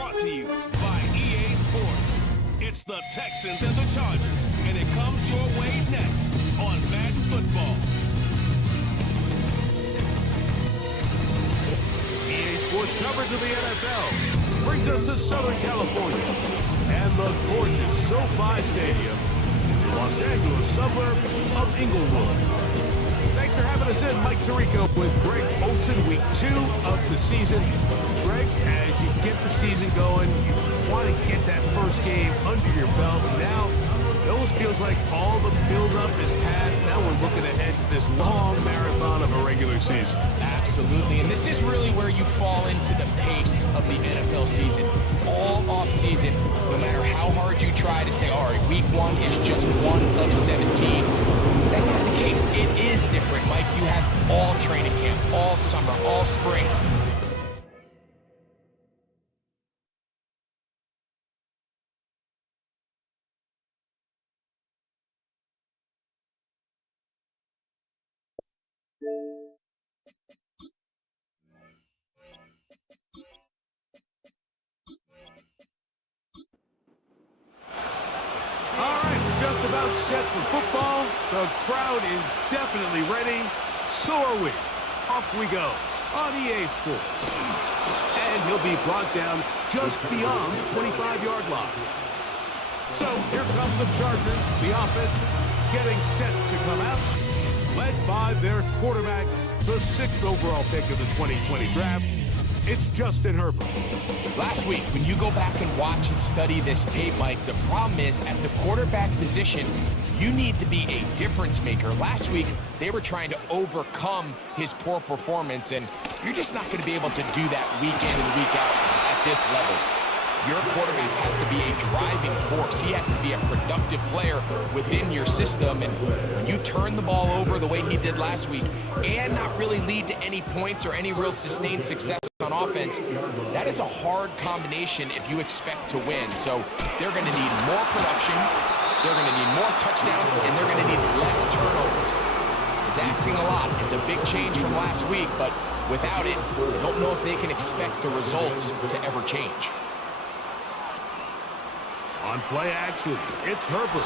brought to you by EA Sports. It's the Texans and the Chargers, and it comes your way next on Madden Football. EA Sports coverage of the NFL brings us to Southern California and the gorgeous SoFi Stadium, the Los Angeles suburb of Inglewood. Thanks for having us in. Mike Tirico with Greg Olsen, week 2 of the season. Greg, as you get the season going, you want to get that first game under your belt. Now, it almost feels like all the build-up is past. Now we're looking ahead to this long marathon of a regular season. Absolutely, and this is really where you fall into the pace of the NFL season. All off-season, no matter how hard you try to say, all right, week 1 is just 1 of 17. That's not the case. It is different, Mike. You have all training camp, all summer, all spring. All right, we're just about set for football. The crowd is definitely ready. So are we. Off we go on EA Sports. And he'll be brought down just beyond the 25-yard line. So here come the Chargers, the offense getting set to come out, led by their quarterback, the 6th overall pick of the 2020 draft. It's Justin Herbert. Last week, when you go back and watch and study this tape, Mike, the problem is at the quarterback position, you need to be a difference maker. Last week, they were trying to overcome his poor performance, and you're just not going to be able to do that week in and week out at this level. Your quarterback has to be a driving force. He has to be a productive player within your system. And when you turn the ball over the way he did last week and not really lead to any points or any real sustained success on offense, that is a hard combination if you expect to win. So they're going to need more production, they're going to need more touchdowns, and they're going to need less turnovers. It's asking a lot. It's a big change from last week, but without it, I don't know if they can expect the results to ever change. On play action, it's Herbert.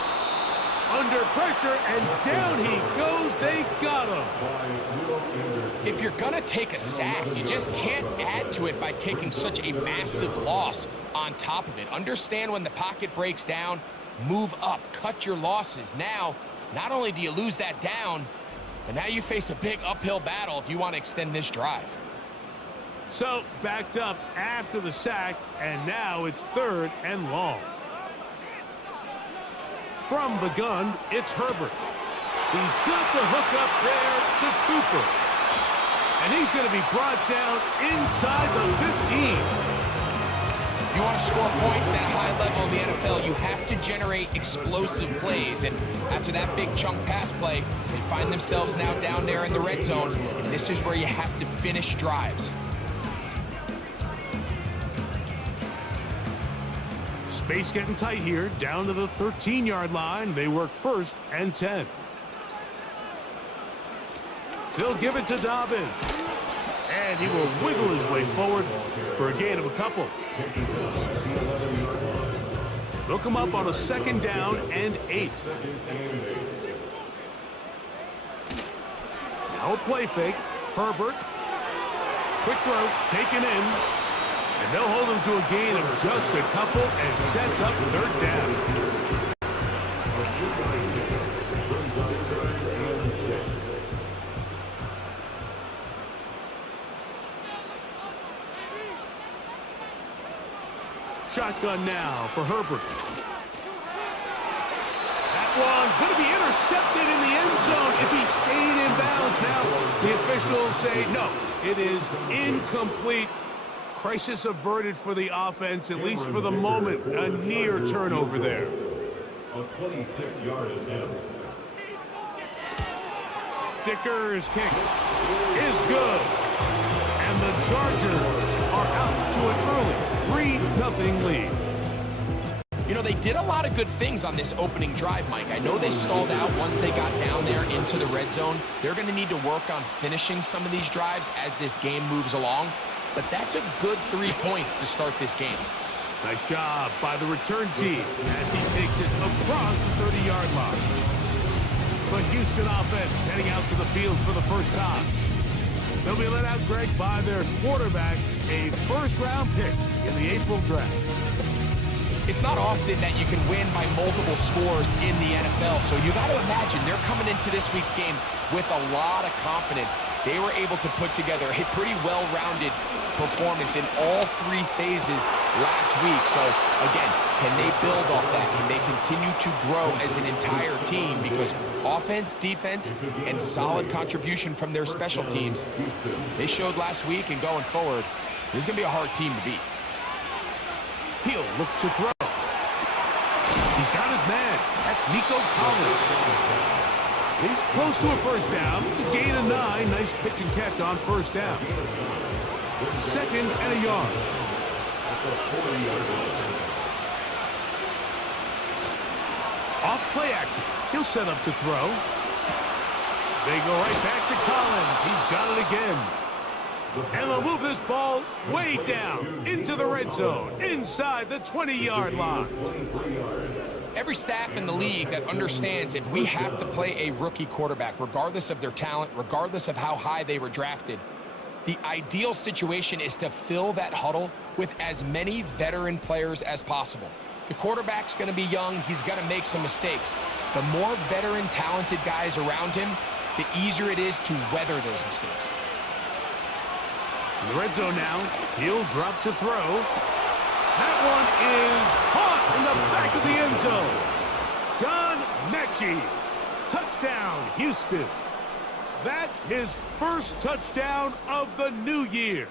Under pressure, and down he goes. They got him. If you're going to take a sack, you just can't add to it by taking such a massive loss on top of it. Understand when the pocket breaks down, move up, cut your losses. Now, not only do you lose that down, but now you face a big uphill battle if you want to extend this drive. So, backed up after the sack, and now it's 3rd and long. From the gun, it's Herbert. He's got the hook up there to Cooper. And he's going to be brought down inside the 15. If you want to score points at a high level in the NFL, you have to generate explosive plays. And after that big chunk pass play, they find themselves now down there in the red zone. And this is where you have to finish drives. Space getting tight here, down to the 13-yard line. They work 1st and 10. They'll give it to Dobbins. And he will wiggle his way forward for a gain of a couple. They'll come up on a 2nd down and 8. Now a play fake. Herbert. Quick throw, taken in. And they'll hold him to a gain of just a couple and sets up 3rd down. Shotgun now for Herbert. That one going to be intercepted in the end zone if he stayed in bounds. Now the officials say no, it is incomplete. Crisis averted for the offense, at least for the moment. A near turnover there. A 26-yard attempt. Dicker's kick is good. And the Chargers are out to an early 3-0 lead. You know, they did a lot of good things on this opening drive, Mike. I know they stalled out once they got down there into the red zone. They're going to need to work on finishing some of these drives as this game moves along. but that's a good 3 points to start this game. Nice job by the return team as he takes it across the 30-yard line. The Houston offense heading out to the field for the first time. They'll be let out, Greg, by their quarterback, a first-round pick in the April draft. It's not often that you can win by multiple scores in the NFL, so you got to imagine they're coming into this week's game with a lot of confidence. They were able to put together a pretty well-rounded performance in all 3 phases last week. So, again, can they build off that? Can they continue to grow as an entire team? Because offense, defense, and solid contribution from their special teams, they showed last week, and going forward, this is going to be a hard team to beat. He'll look to throw. He's got his man. That's Nico Collins. He's close to a first down. It's a gain of 9. Nice pitch and catch on first down. 2nd and a yard. Off play action. He'll set up to throw. They go right back to Collins. He's got it again. And they'll move this ball way down into the red zone, inside the 20-yard line. Every staff in the league that understands if we have to play a rookie quarterback, regardless of their talent, regardless of how high they were drafted, the ideal situation is to fill that huddle with as many veteran players as possible. The quarterback's going to be young. He's going to make some mistakes. The more veteran, talented guys around him, the easier it is to weather those mistakes. In the red zone now, he'll drop to throw. That one is caught in the back of the end zone. John Mechie, touchdown, Houston. That his first touchdown of the new year.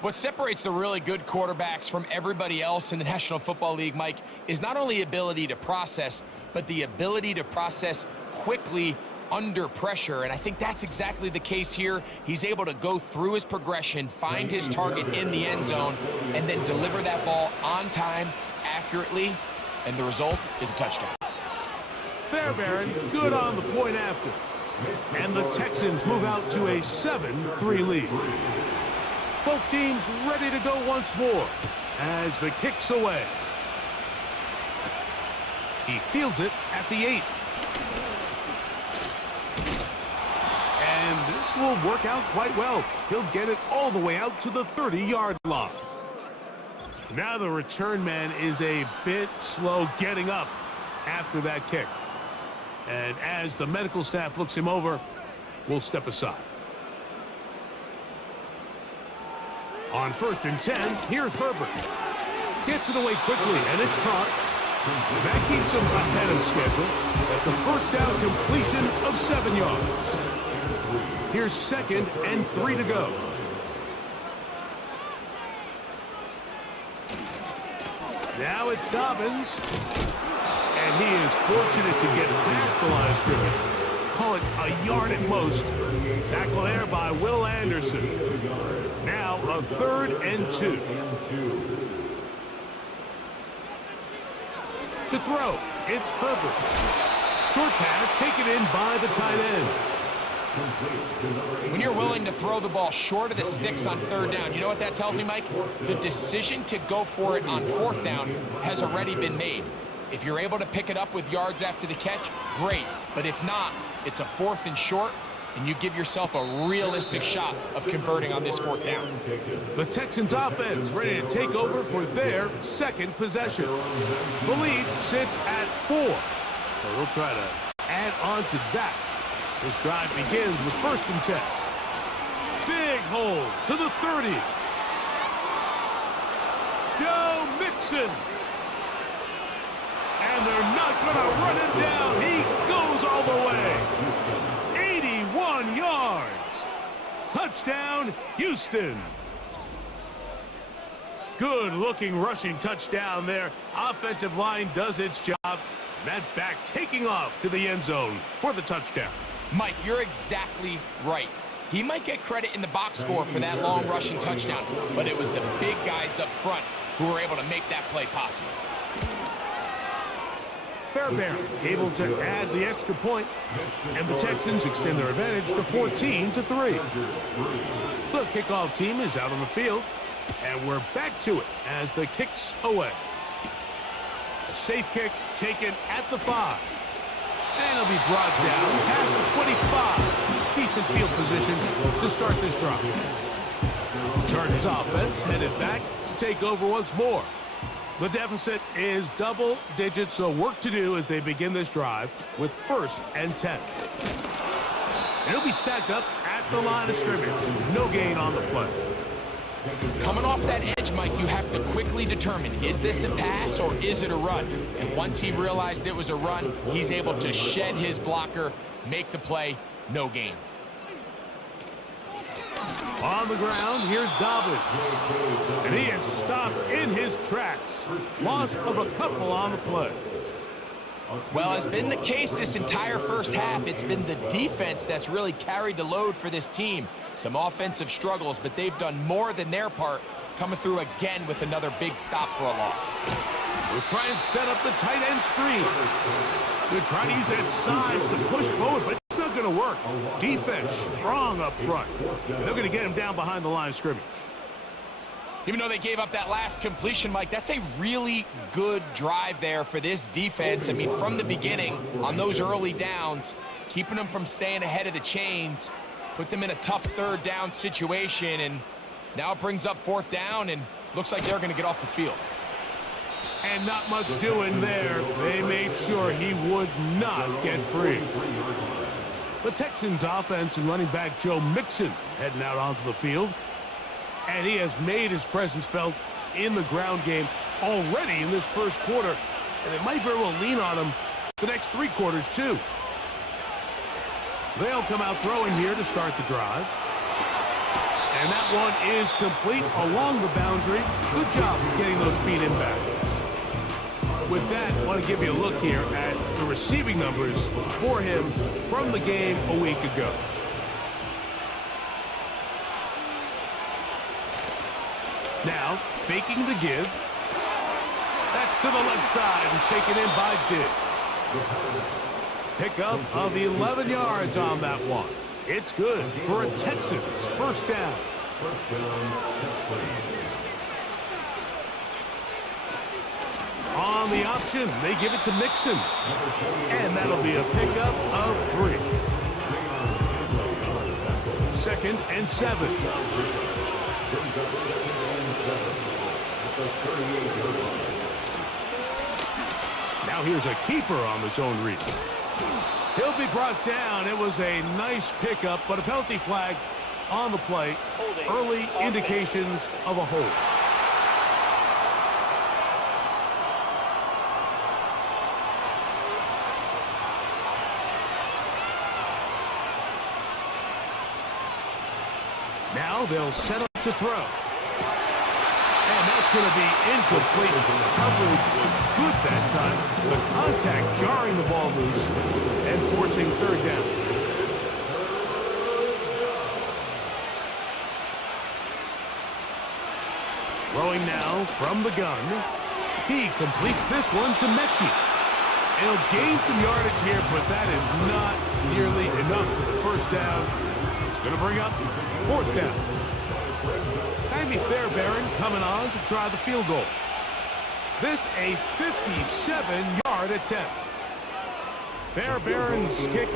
What separates the really good quarterbacks from everybody else in the National Football League, Mike, is not only ability to process, but the ability to process quickly under pressure, and I think that's exactly the case here. He's able to go through his progression, find his target in the end zone, and then deliver that ball on time, accurately, and the result is a touchdown. Fairbairn, good on the point after. And the Texans move out to a 7-3 lead. Both teams ready to go once more as the kick's away. He fields it at the 8. And this will work out quite well. He'll get it all the way out to the 30-yard line. Now the return man is a bit slow getting up after that kick. And as the medical staff looks him over, we'll step aside. On 1st and 10, here's Herbert. Gets it away quickly, and it's caught. And that keeps him ahead of schedule. That's a first down completion of 7 yards. Here's 2nd and 3 to go. Now it's Dobbins. And he is fortunate to get past the line of scrimmage. Call it a yard at most. Tackle there by Will Anderson. Now a 3rd and 2. To throw, it's Herbert. Short pass taken in by the tight end. When you're willing to throw the ball short of the sticks on 3rd down, you know what that tells me, Mike? The decision to go for it on 4th down has already been made. If you're able to pick it up with yards after the catch, great. But if not, it's a 4th and short, and you give yourself a realistic shot of converting on this 4th down. The Texans offense ready to take over for their 2nd possession. The lead sits at 4. So they'll try to add on to that. This drive begins with 1st and 10. Big hole to the 30. Joe Mixon. And they're not going to run him down. He goes all the way. 81 yards. Touchdown, Houston. Good-looking rushing touchdown there. Offensive line does its job. That back taking off to the end zone for the touchdown. Mike, you're exactly right. He might get credit in the box score for that long rushing touchdown, but it was the big guys up front who were able to make that play possible. Fairbairn able to add the extra point, and the Texans extend their advantage to 14-3. The kickoff team is out on the field, and we're back to it as the kick's away. A safe kick taken at the 5. And it'll be brought down past the 25. Decent field position to start this drive. The Chargers offense headed back to take over once more. The deficit is double digits, so work to do as they begin this drive with 1st and 10. And it'll be stacked up at the line of scrimmage. No gain on the play. Coming off that edge, Mike, you have to quickly determine, is this a pass or is it a run? And once he realized it was a run, he's able to shed his blocker, make the play, no gain. On the ground, here's Dobbins. And he is stopped in his tracks. Loss of a couple on the play. Well, it's been the case this entire first half. It's been the defense that's really carried the load for this team. Some offensive struggles, but they've done more than their part, coming through again with another big stop for a loss. We'll try and set up the tight end screen. We'll try to use that size to push forward, but it's not going to work. Defense strong up front. They're going to get him down behind the line of scrimmage. Even though they gave up that last completion, Mike, that's a really good drive there for this defense. I mean, from the beginning, on those early downs, keeping them from staying ahead of the chains, put them in a tough 3rd down situation, and now it brings up 4th down, and looks like they're going to get off the field. And not much doing there. They made sure he would not get free. The Texans offense and running back Joe Mixon heading out onto the field. And he has made his presence felt in the ground game already in this first quarter. And they might very well lean on him the next 3 quarters, too. They'll come out throwing here to start the drive. And that one is complete along the boundary. Good job of getting those feet in backwards. With that, I want to give you a look here at the receiving numbers for him from the game a week ago. Now, faking the give. That's to the left side and taken in by Diggs. Pickup of 11 yards on that one. It's good for a Texans 1st down. On the option, they give it to Mixon. And that'll be a pickup of 3. 2nd and 7. Now here's a keeper on the zone read. He'll be brought down. It was a nice pickup, but a penalty flag on the play. Early indications of a hold. Now they'll set up to throw. And that's going to be incomplete. Coverage was good that time. The contact jarring the ball loose and forcing 3rd down. Throwing now from the gun. He completes this one to Mechie. He'll gain some yardage here, but that is not nearly enough for the 1st down. It's going to bring up 4th down. Fairbairn coming on to try the field goal. This a 57-yard attempt. Fairbairn's kick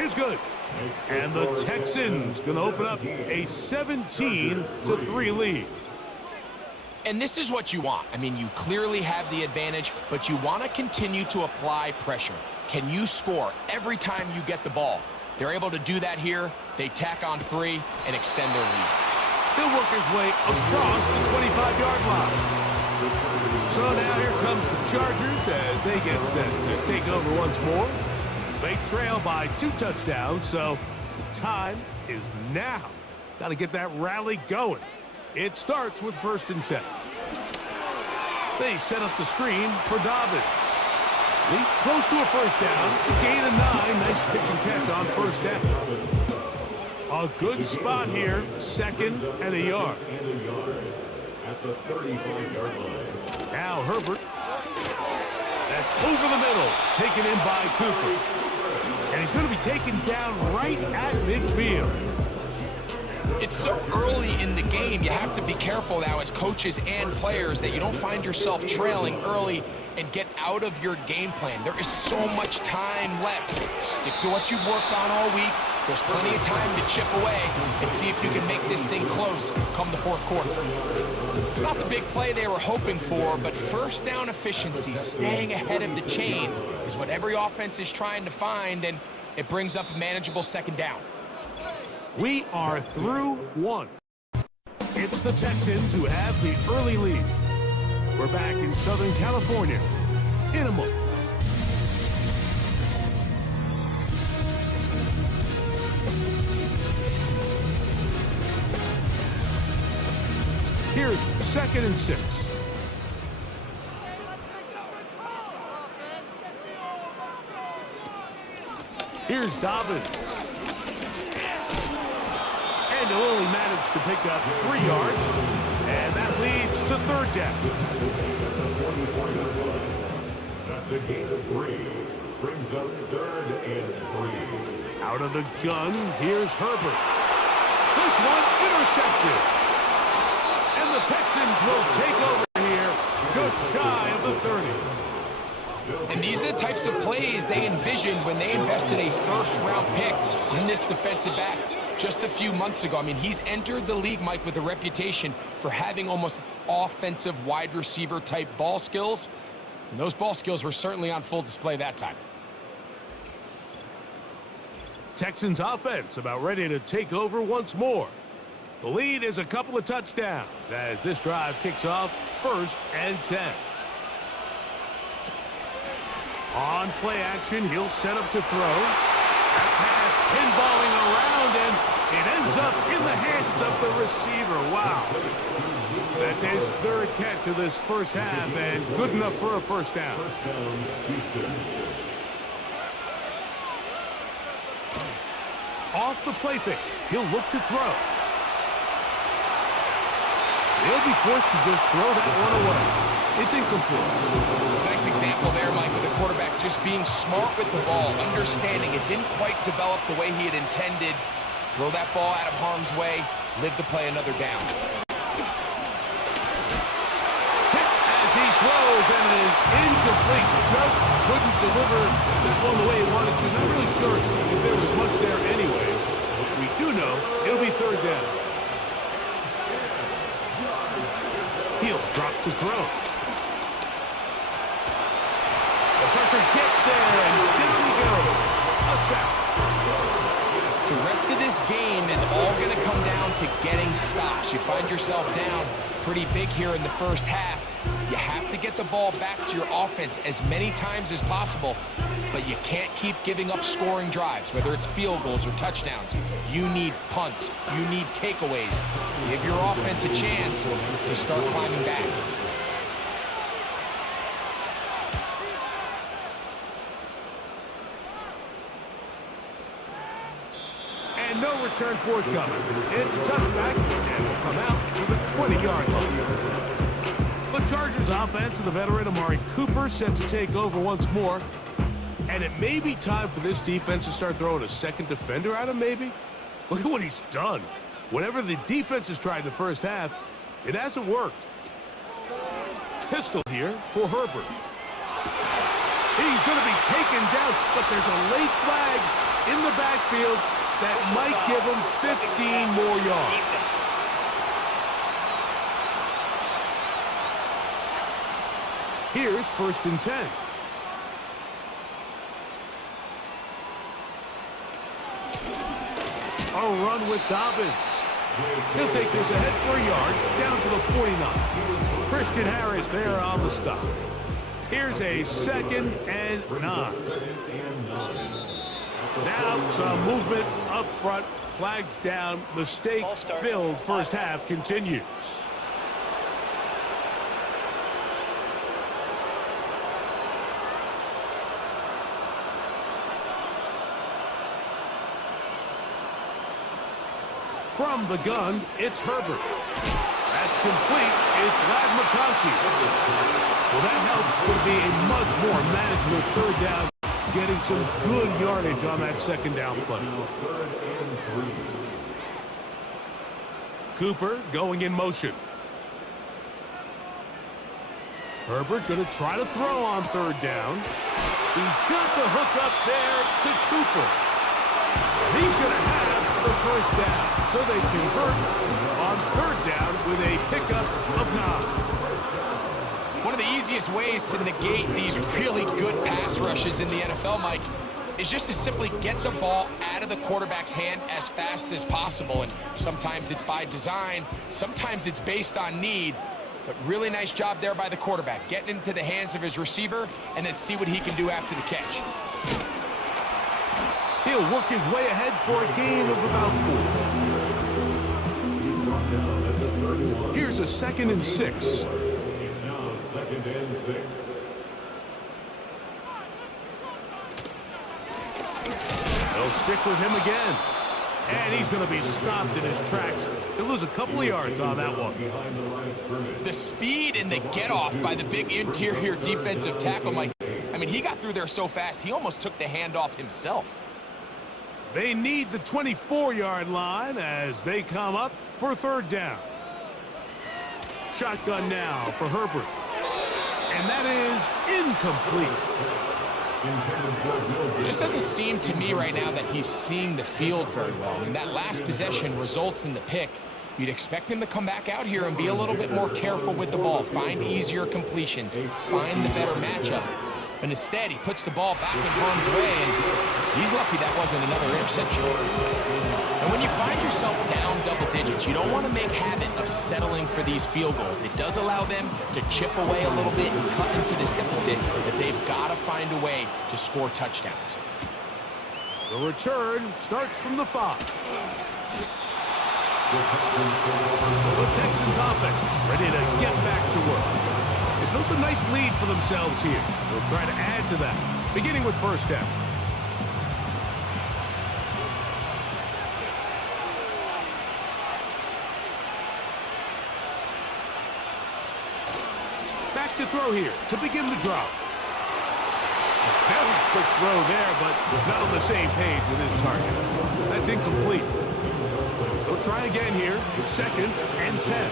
is good. And the Texans going to open up a 17-3 lead. And this is what you want. I mean, you clearly have the advantage, but you want to continue to apply pressure. Can you score every time you get the ball? They're able to do that here. They tack on 3 and extend their lead. He'll work his way across the 25-yard line. So now here comes the Chargers as they get set to take over once more. They trail by 2 touchdowns, so the time is now. Got to get that rally going. It starts with 1st and 10. They set up the screen for Dobbins. He's close to a 1st down to gain a 9. Nice pitch and catch on 1st down. A good spot here, 2nd and a yard. At the 35-yard line. Now Herbert. pass over the middle, taken in by Cooper. And he's going to be taken down right at midfield. It's so early in the game, you have to be careful now as coaches and players that you don't find yourself trailing early and get out of your game plan. There is so much time left. Stick to what you've worked on all week. There's plenty of time to chip away and see if you can make this thing close come the fourth quarter. It's not the big play they were hoping for, but first down efficiency, staying ahead of the chains, is what every offense is trying to find, and it brings up a manageable second down. We are through one. It's the Texans who have the early lead. We're back in Southern California in a moment. Here's 2nd and 6. Here's Dobbins. And he'll only manage to pick up 3 yards. And that leads to 3rd down. That's a gain of 3. Brings up 3rd and 3. Out of the gun, here's Herbert. This one intercepted. And the Texans will take over here just shy of the 30. And these are the types of plays they envisioned when they invested a first-round pick in this defensive back just a few months ago. I mean, he's entered the league, Mike, with a reputation for having almost offensive wide receiver type ball skills. And those ball skills were certainly on full display that time. Texans offense about ready to take over once more. The lead is a couple of touchdowns as this drive kicks off 1st and 10. On play action, he'll set up to throw. That pass pinballing around, and it ends up in the hands of the receiver. Wow. That's his 3rd catch of this first half, and good enough for a first down. Off the play fake, he'll look to throw. He'll be forced to just throw that one away. It's incomplete. Nice example there, Mike, of the quarterback just being smart with the ball, understanding it didn't quite develop the way he had intended. Throw that ball out of harm's way, live to play another down. Hit as he throws, and it is incomplete. Just couldn't deliver that one the way he wanted to. Not really sure if there was much there anyways. But we do know it'll be 3rd down. He'll drop to throw. The pressure gets there, and down he goes. A sack. The rest of this game is all going to come down to getting stops. You find yourself down pretty big here in the first half. You have to get the ball back to your offense as many times as possible, but you can't keep giving up scoring drives, whether it's field goals or touchdowns. You need punts. You need takeaways. Give your offense a chance to start climbing back. And no return forthcoming. It's a touchback, and will come out to the 20-yard line. The Chargers offense and the veteran Amari Cooper set to take over once more. And it may be time for this defense to start throwing a second defender at him, maybe? Look at what he's done. Whatever the defense has tried the first half, it hasn't worked. Pistol here for Herbert. He's going to be taken down, but there's a late flag in the backfield that might give him 15 more yards. Here's 1st and 10. A run with Dobbins. He'll take this ahead for a yard, down to the 49. Christian Harris there on the stop. Here's a 2nd and 9. Now some movement up front, flags down, mistake-filled first half continues. From the gun, it's Herbert. That's complete. It's Lad McConkey. Well, that helps to be a much more manageable third down, getting some good yardage on that second down play. Cooper going in motion. Herbert going to try to throw on third down. He's got the hook up there to Cooper. He's going to have the first down. So they convert on third down with a pickup of 9. One of the easiest ways to negate these really good pass rushes in the NFL, Mike, is just to simply get the ball out of the quarterback's hand as fast as possible. And sometimes it's by design, sometimes it's based on need. But really nice job there by the quarterback, getting into the hands of his receiver and then see what he can do after the catch. He'll work his way ahead for a gain of about 4. Here's a 2nd and 6. It's now 2nd and 6. They'll stick with him again. And he's going to be stopped in his tracks. He'll lose a couple of yards on that one. The speed and the get-off by the big interior defensive tackle, Mike. I mean, he got through there so fast, he almost took the handoff himself. They need the 24-yard line as they come up for third down. Shotgun now for Herbert. And that is incomplete. It just doesn't seem to me right now that he's seeing the field very well. I mean, that last possession results in the pick. You'd expect him to come back out here and be a little bit more careful with the ball, find easier completions, find the better matchup. But instead, he puts the ball back in harm's way, and he's lucky that wasn't another interception. And when you find yourself down double digits, you don't want to make habit of settling for these field goals. It does allow them to chip away a little bit and cut into this deficit, but they've got to find a way to score touchdowns. The return starts from the 5. The Texans offense ready to get back to work. They built a nice lead for themselves here. They'll try to add to that, beginning with first down. Back to throw here to begin the drive. A very quick throw there, but not on the same page with his target. That's incomplete. They'll try again here, 2nd and 10.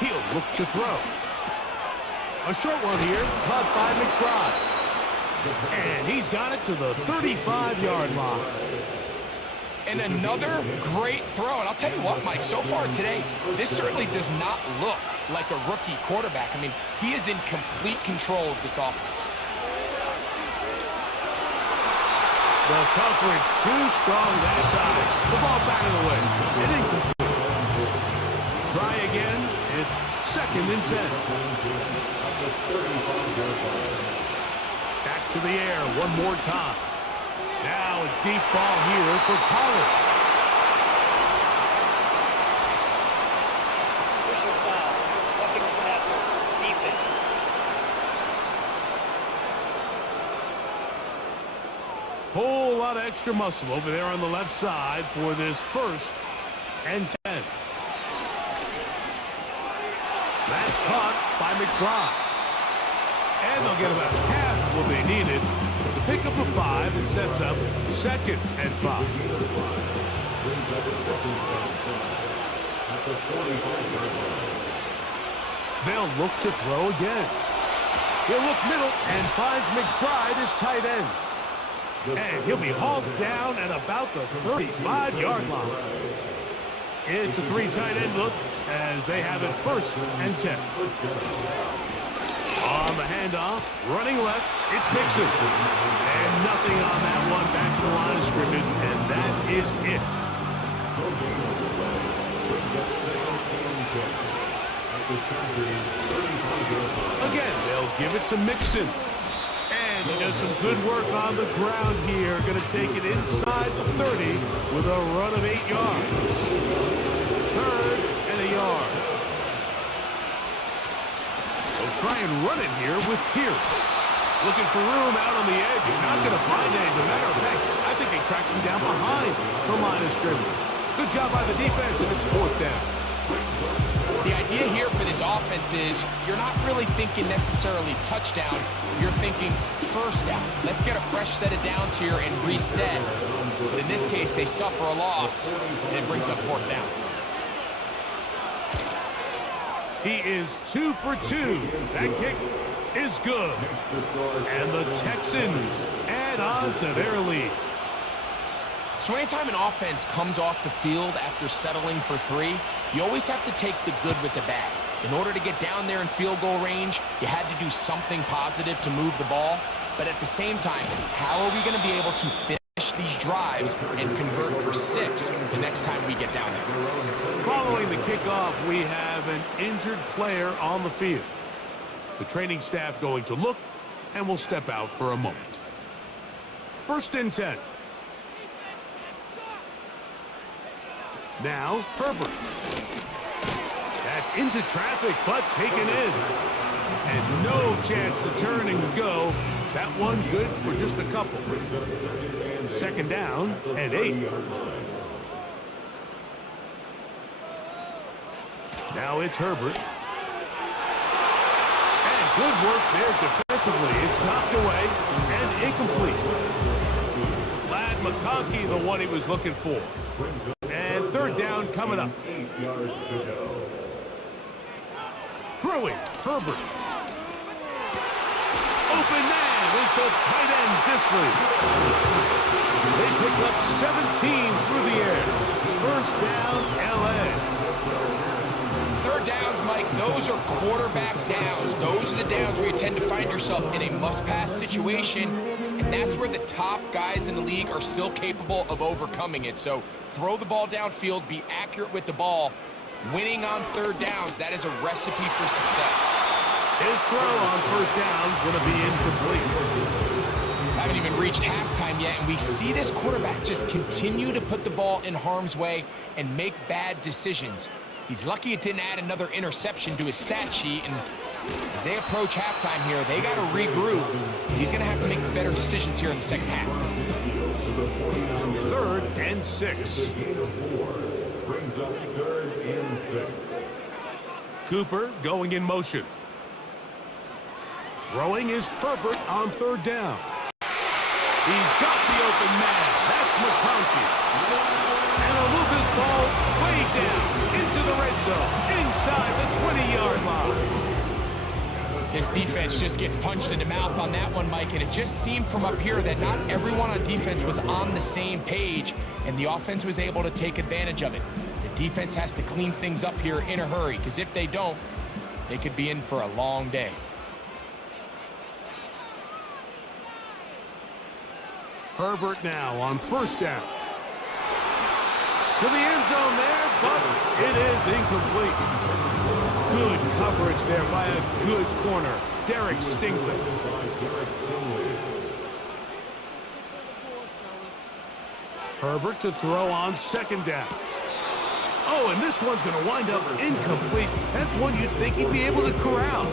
He'll look to throw. A short one here, caught by McBride. And he's got it to the 35-yard line. And another great throw. And I'll tell you what, Mike, so far today, this certainly does not look like a rookie quarterback. I mean, he is in complete control of this offense. The coverage too strong that time. The ball back of the way. And incomplete. Try again. It's 2nd and 10. Back to the air one more time. Now a deep ball here for Collins. Official foul. Roughing the passer. Defense. Whole lot of extra muscle over there on the left side for this 1st and 10. That's caught by McBride. And they'll get about half of what they needed. It's a pickup of 5 and sets up 2nd and 5. They'll look to throw again. He'll look middle and finds McBride as tight end. And he'll be hauled down at about the 35-yard line. It's a 3 tight end look as they have it 1st and 10. On the handoff, running left, it's Mixon. And nothing on that one, back to the line of scrimmage, and that is it. Again, they'll give it to Mixon. And he does some good work on the ground here. Going to take it inside the 30 with a run of 8 yards. 3rd and a yard. They'll try and run it here with Pierce. Looking for room out on the edge. He's not going to find it. As a matter of fact, I think they tracked him down behind the line of scrimmage. Good job by the defense, and it's 4th down. The idea here for this offense is you're not really thinking necessarily touchdown. You're thinking first down. Let's get a fresh set of downs here and reset. But in this case, they suffer a loss, and it brings up 4th down. He is 2 for 2. That kick is good. And the Texans add on to their lead. So anytime an offense comes off the field after settling for 3, you always have to take the good with the bad. In order to get down there in field goal range, you had to do something positive to move the ball. But at the same time, how are we going to be able to finish these drives and convert for 6 the next time we get down there? Following the kickoff, we have an injured player on the field. The training staff going to look and will step out for a moment. 1st and 10. Now, Herbert. That's into traffic, but taken in. And no chance to turn and go. That one good for just a couple. 2nd down and 8. Now it's Herbert. And good work there defensively. It's knocked away and incomplete. Glad McConkey, the one he was looking for. And 3rd down coming up. 8 yards to go. Throwing, Herbert. Open man is the tight end, Disley. They pick up 17 through the air. 1st down, LA. 3rd downs, Mike, those are quarterback downs. Those are the downs where you tend to find yourself in a must-pass situation, and that's where the top guys in the league are still capable of overcoming it. So throw the ball downfield, be accurate with the ball. Winning on 3rd downs, that is a recipe for success. His throw on 1st down is going to be incomplete. Haven't even reached halftime yet, and we see this quarterback just continue to put the ball in harm's way and make bad decisions. He's lucky it didn't add another interception to his stat sheet, and as they approach halftime here, they got to regroup. He's going to have to make better decisions here in the 2nd half. 3rd and 6. Brings up 3rd and 6. Cooper going in motion. Throwing is Herbert on 3rd down. He's got the open man. That's McConkey. And he'll move this ball way down into the red zone, inside the 20-yard line. This defense just gets punched in the mouth on that one, Mike, and it just seemed from up here that not everyone on defense was on the same page, and the offense was able to take advantage of it. The defense has to clean things up here in a hurry, because if they don't, they could be in for a long day. Herbert now on 1st down. To the end zone there, but it is incomplete. Good coverage there by a good corner, Derek Stingley. Herbert to throw on 2nd down. Oh, and this one's going to wind up incomplete. That's one you'd think he'd be able to corral.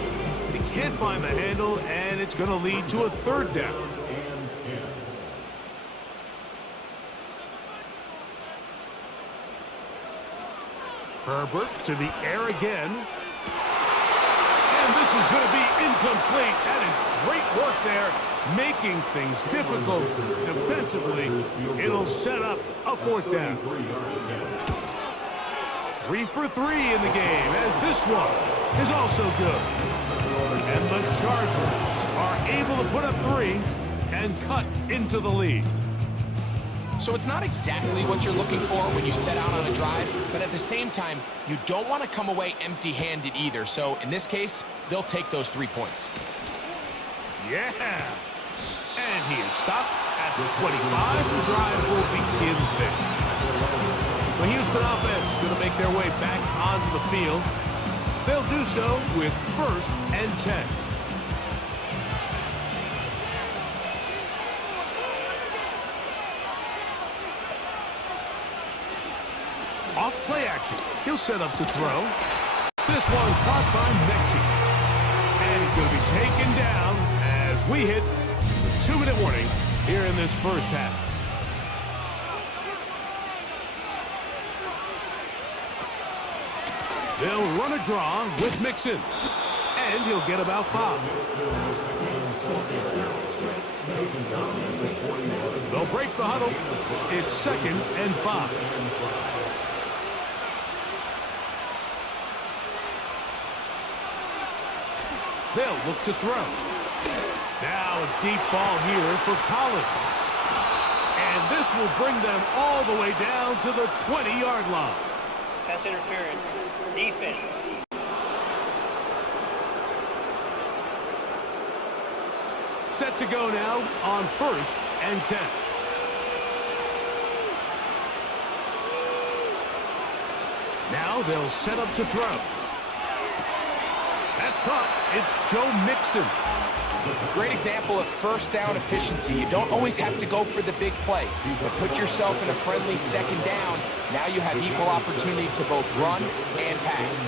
He can't find the handle, and it's going to lead to a 3rd down. Herbert to the air again. And this is going to be incomplete. That is great work there, making things difficult defensively. It'll set up a 4th down. 3 for 3 in the game, as this one is also good. And the Chargers are able to put up 3 and cut into the lead. So it's not exactly what you're looking for when you set out on a drive, but at the same time, you don't want to come away empty-handed either. So in this case, they'll take those 3 points. Yeah. And he is stopped at the 25. The drive will begin there. The Houston offense going to make their way back onto the field. They'll do so with 1st and 10. Off play action. He'll set up to throw. This one caught by Mechie. And he's going to be taken down as we hit 2-minute warning here in this 1st half. They'll run a draw with Mixon, and he'll get about 5. They'll break the huddle. It's 2nd and 5. They'll look to throw. Now a deep ball here for Collins. And this will bring them all the way down to the 20-yard line. Pass interference. Defense. Set to go now on 1st and 10. Now they'll set up to throw. That's caught. It's Joe Mixon. Great example of first down efficiency. You don't always have to go for the big play, but put yourself in a friendly 2nd down. Now you have equal opportunity to both run and pass.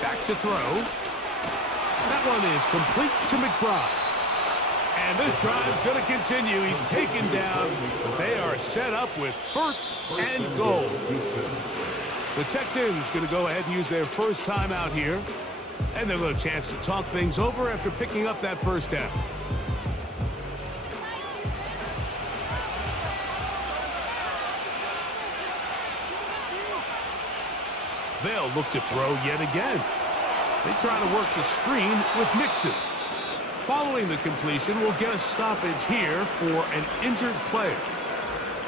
Back to throw. That one is complete to McBride. And this drive's going to continue. He's taken down. They are set up with 1st and goal. The Texans going to go ahead and use their first time out here. And they'll get a chance to talk things over after picking up that 1st down. They'll look to throw yet again. They try to work the screen with Mixon. Following the completion, we'll get a stoppage here for an injured player.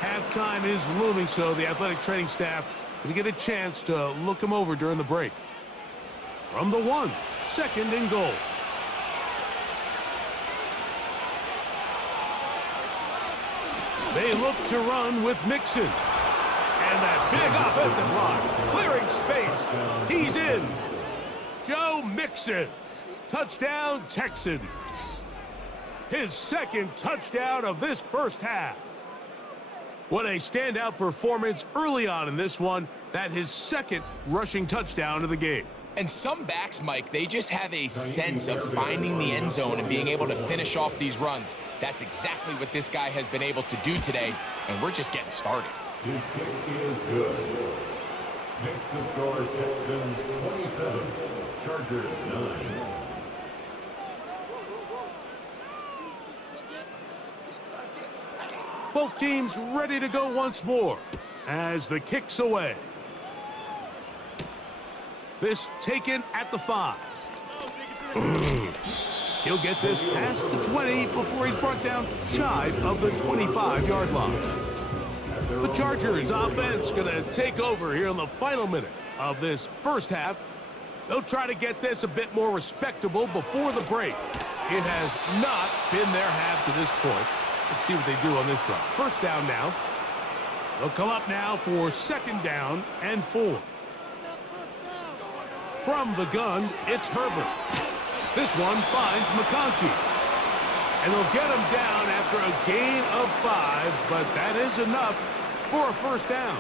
Halftime is looming, so the athletic training staff going to get a chance to look him over during the break. From the 1, 2nd and goal. They look to run with Mixon. And that big offensive line, clearing space. He's in. Joe Mixon. Touchdown, Texans. His 2nd touchdown of this first half. What a standout performance early on in this one. That his 2nd rushing touchdown of the game. And some backs, Mike, they just have a sense of finding the end zone and being able to finish off these runs. That's exactly what this guy has been able to do today, and we're just getting started. His kick is good. Makes the score Texans 27, Chargers 9. Both teams ready to go once more as the kick's away. This taken at the 5. He'll get this past the 20 before he's brought down shy of the 25-yard line. The Chargers offense going to take over here in the final minute of this first half. They'll try to get this a bit more respectable before the break. It has not been their half to this point. Let's see what they do on this drive. 1st down now. They'll come up now for 2nd down and 4. From the gun, it's Herbert. This one finds McConkey. And they'll get him down after a gain of 5, but that is enough for a 1st down.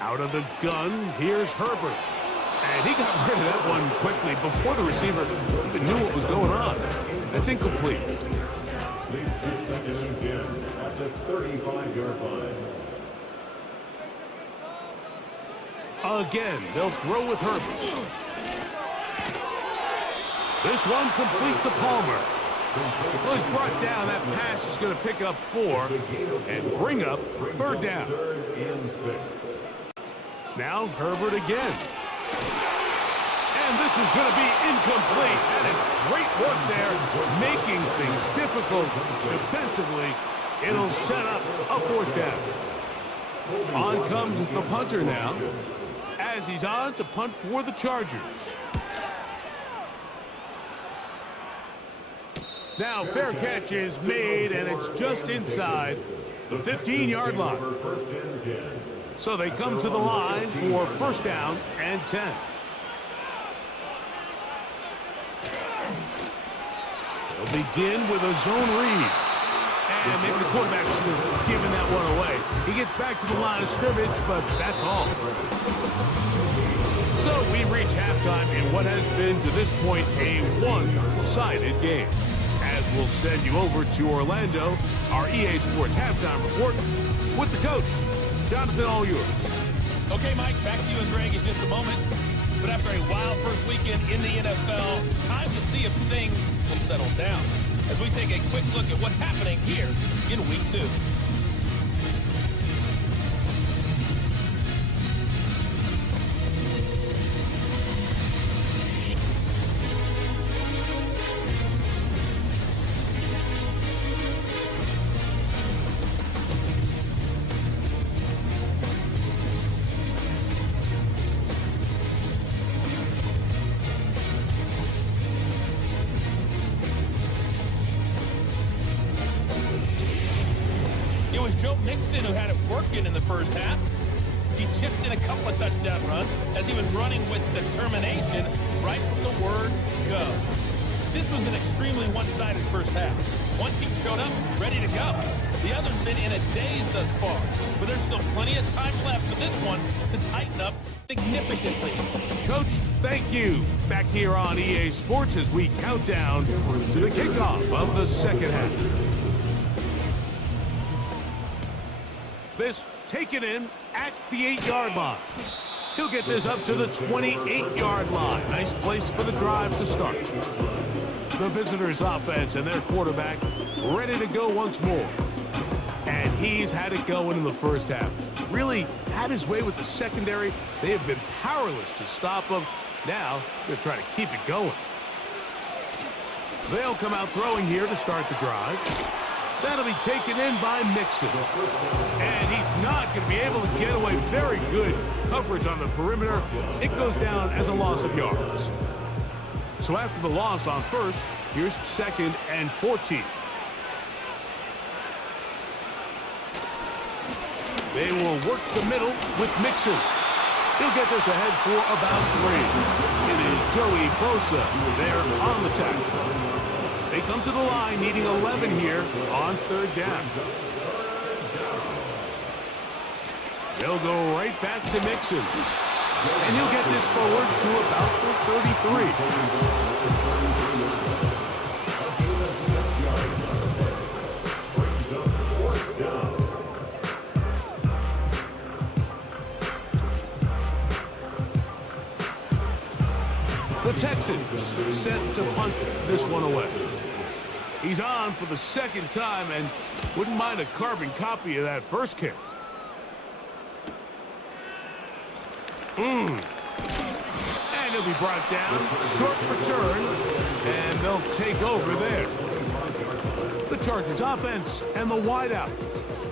Out of the gun, here's Herbert. And he got rid of that one quickly before the receiver even knew what was going on. That's incomplete. Leads to 2nd and 10 at the 35-yard line. Again, they'll throw with Herbert. This one complete to Palmer. Well, he's brought down. That pass is going to pick up 4 and bring up 3rd down. 3rd and 6. Now Herbert again. And this is going to be incomplete. That is great work there, making things difficult defensively. It'll set up a 4th down. On comes the punter now, as he's on to punt for the Chargers. Now fair catch is made, and it's just inside the 15-yard line. So they come to the line for 1st down and 10. They'll begin with a zone read. And maybe the quarterback should have given that one away. He gets back to the line of scrimmage, but that's all. So we reach halftime in what has been, to this point, a one-sided game. As as we'll send you over to Orlando, our EA Sports halftime report with the coach. Jonathan, all yours. Okay, Mike, back to you and Greg in just a moment. But after a wild first weekend in the NFL, time to see if things will settle down as we take a quick look at what's happening here in Week 2. Who had it working in the first half. He chipped in a couple of touchdown runs as he was running with determination right from the word go. This was an extremely one-sided first half. One team showed up ready to go. The other's been in a daze thus far, but there's still plenty of time left for this one to tighten up significantly. Coach, thank you. Back here on EA Sports as we count down to the kickoff of the second half. This taken in at the 8-yard line. He'll get this up to the 28-yard line. Nice place for the drive to start. The visitors' offense and their quarterback ready to go once more. And he's had it going in the first half. Really had his way with the secondary. They have been powerless to stop him. Now they're trying to keep it going. They'll come out throwing here to start the drive. That'll be taken in by Mixon. And he's not going to be able to get away. Very good coverage on the perimeter. It goes down as a loss of yards. So after the loss on first, here's 2nd and 14. They will work the middle with Mixon. He'll get this ahead for about 3. It is Joey Bosa there on the tackle. They come to the line needing 11 here on 3rd down. They'll go right back to Mixon. And he'll get this forward to about the 33. The Texans set to punt this one away. He's on for the 2nd time and wouldn't mind a carbon copy of that first kick. And he'll be brought down. Short return. And they'll take over there. The Chargers offense and the wideout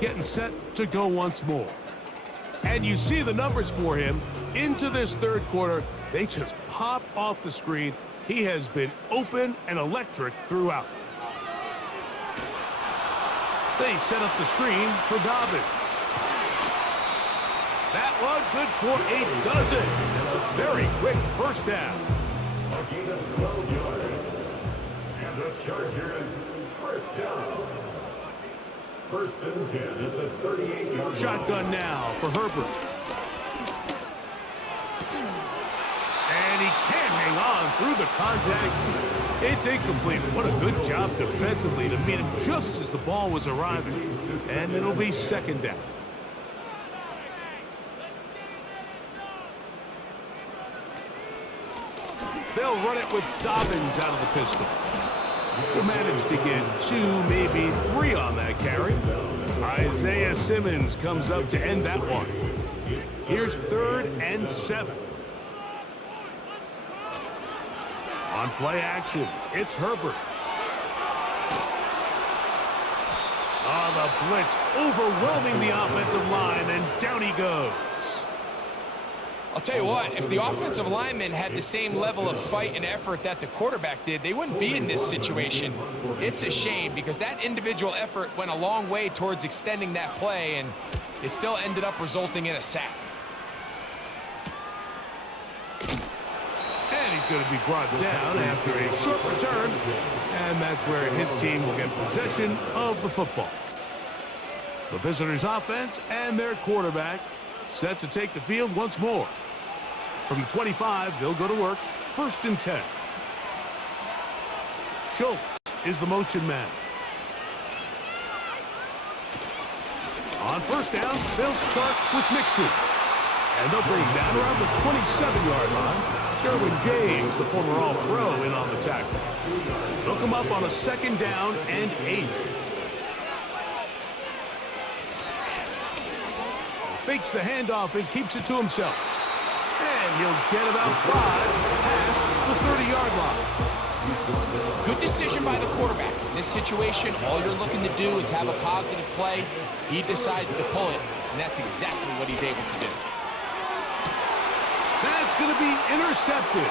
getting set to go once more. And you see the numbers for him into this 3rd quarter. They just pop off the screen. He has been open and electric throughout. They set up the screen for Dobbins. That one good for a dozen. And a very quick first down. A gain of 12 yards. And the Chargers first down. 1st and 10 at the 38-yard line. Shotgun now for Herbert. And he can't hang on through the contact. It's incomplete. What a good job defensively to meet him just as the ball was arriving. And it'll be 2nd down. They'll run it with Dobbins out of the pistol. Will manage to get 2, maybe 3 on that carry. Isaiah Simmons comes up to end that one. Here's 3rd and 7. On play action, it's Herbert. The blitz overwhelming the offensive line, and down he goes. I'll tell you what, if the offensive linemen had the same level of fight and effort that the quarterback did, they wouldn't be in this situation. It's a shame because that individual effort went a long way towards extending that play, and it still ended up resulting in a sack. And he's going to be brought down after a short return, and that's where his team will get possession of the football. The visitors' offense and their quarterback set to take the field once more. From the 25, they'll go to work. 1st and 10. Schultz is the motion man. On first down, they'll start with Mixon. And they'll bring him down around the 27-yard line. Derwin James, the former All-Pro, in on the tackle. They'll come up on a 2nd down and 8. Fakes the handoff and keeps it to himself. And he'll get about 5 past the 30-yard line. Good decision by the quarterback. In this situation, all you're looking to do is have a positive play. He decides to pull it, and that's exactly what he's able to do. That's going to be intercepted.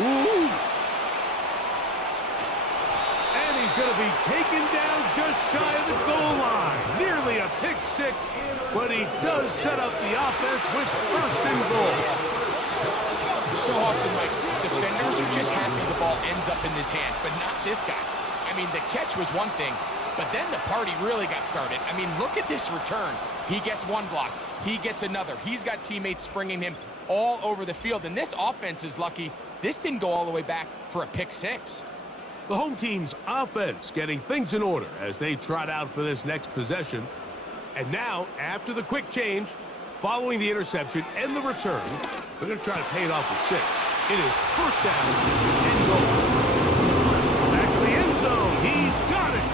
Ooh. And he's going to be taken down just shy of the goal line. Nearly a pick 6, but he does set up the offense with 1st and goal. So often, Mike, defenders are just happy the ball ends up in his hands, but not this guy. I mean, the catch was one thing, but then the party really got started. I mean, look at this return. He gets one block. He gets another. He's got teammates springing him all over the field, and this offense is lucky this didn't go all the way back for a pick 6. The home team's offense getting things in order as they trot out for this next possession. And now, after the quick change, following the interception and the return, they're going to try to pay it off with 6. It is 1st down and goal. Back to the end zone. He's got it.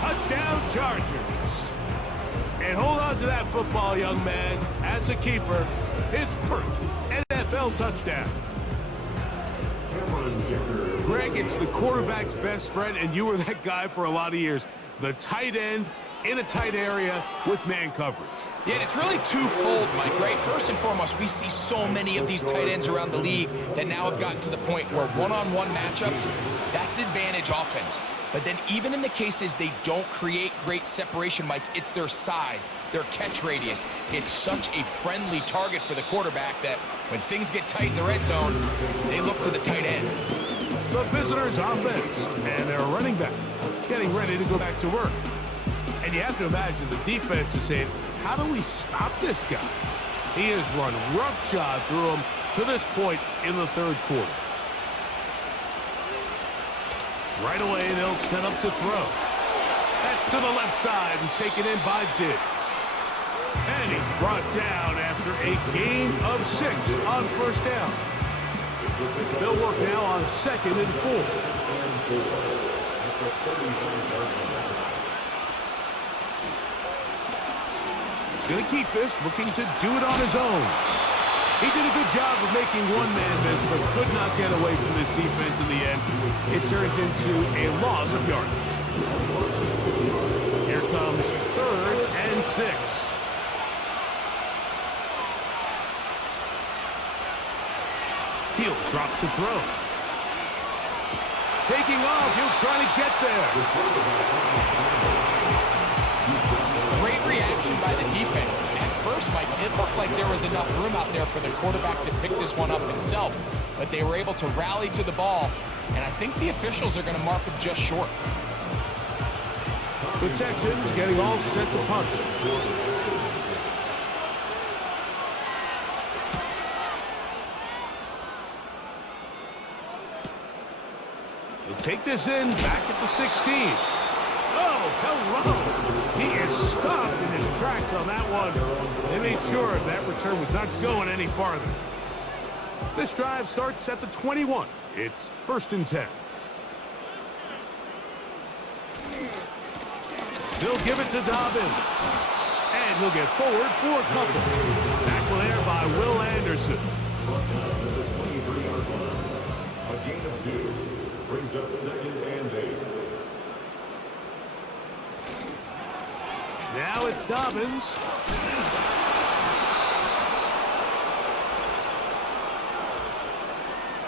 Touchdown Chargers. And hold on to that football, young man. As a keeper, his 1st NFL touchdown. Greg, it's the quarterback's best friend, and you were that guy for a lot of years. The tight end in a tight area with man coverage. Yeah, and it's really twofold, Mike, right? First and foremost, we see so many of these tight ends around the league that now have gotten to the point where one-on-one matchups, that's advantage offense. But then even in the cases they don't create great separation, Mike, it's their size, their catch radius. It's such a friendly target for the quarterback that when things get tight in the red zone, they look to the tight end. The visitors' offense and their running back getting ready to go back to work. And you have to imagine the defense is saying, how do we stop this guy? He has run roughshod through him to this point in the 3rd quarter. Right away, they'll set up to throw. That's to the left side and taken in by Diggs. And he's brought down after a gain of 6 on 1st down. They'll work now on 2nd and 4. He's going to keep this, looking to do it on his own. He did a good job of making one man miss, but could not get away from this defense in the end. It turns into a loss of yardage. Here comes 3rd and 6. He'll drop to throw. Taking off, he'll try to get there. Great reaction by the defense. At first, Mike, it looked like there was enough room out there for the quarterback to pick this one up himself, but they were able to rally to the ball, and I think the officials are going to mark him just short. The Texans getting all set to punt. He'll take this in back at the 16. Oh, hello. He is stopped in his tracks on that one. They made sure that return was not going any farther. This drive starts at the 21. It's 1st and 10. They'll give it to Dobbins. And he'll get forward for a couple. Tackle there by Will Anderson. A gain of 2 brings up 2nd and 8. Now it's Dobbins.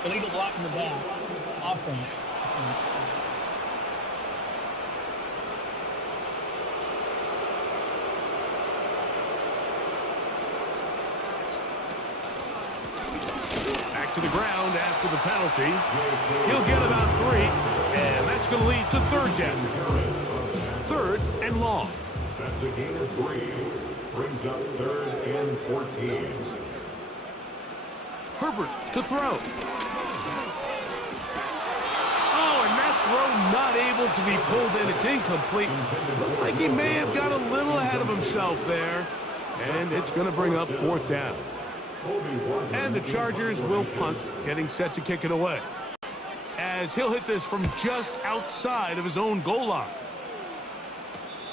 Illegal block in the back. Offense. Back to the ground after the penalty. He'll get about 3, and that's going to lead to 3rd down. 3rd and long. That's a gain of 3. Brings up 3rd and 14. Herbert to throw. not able to be pulled in. It's incomplete. Looked like he may have got a little ahead of himself there. And it's going to bring up 4th down. And the Chargers will punt, getting set to kick it away, as he'll hit this from just outside of his own goal line.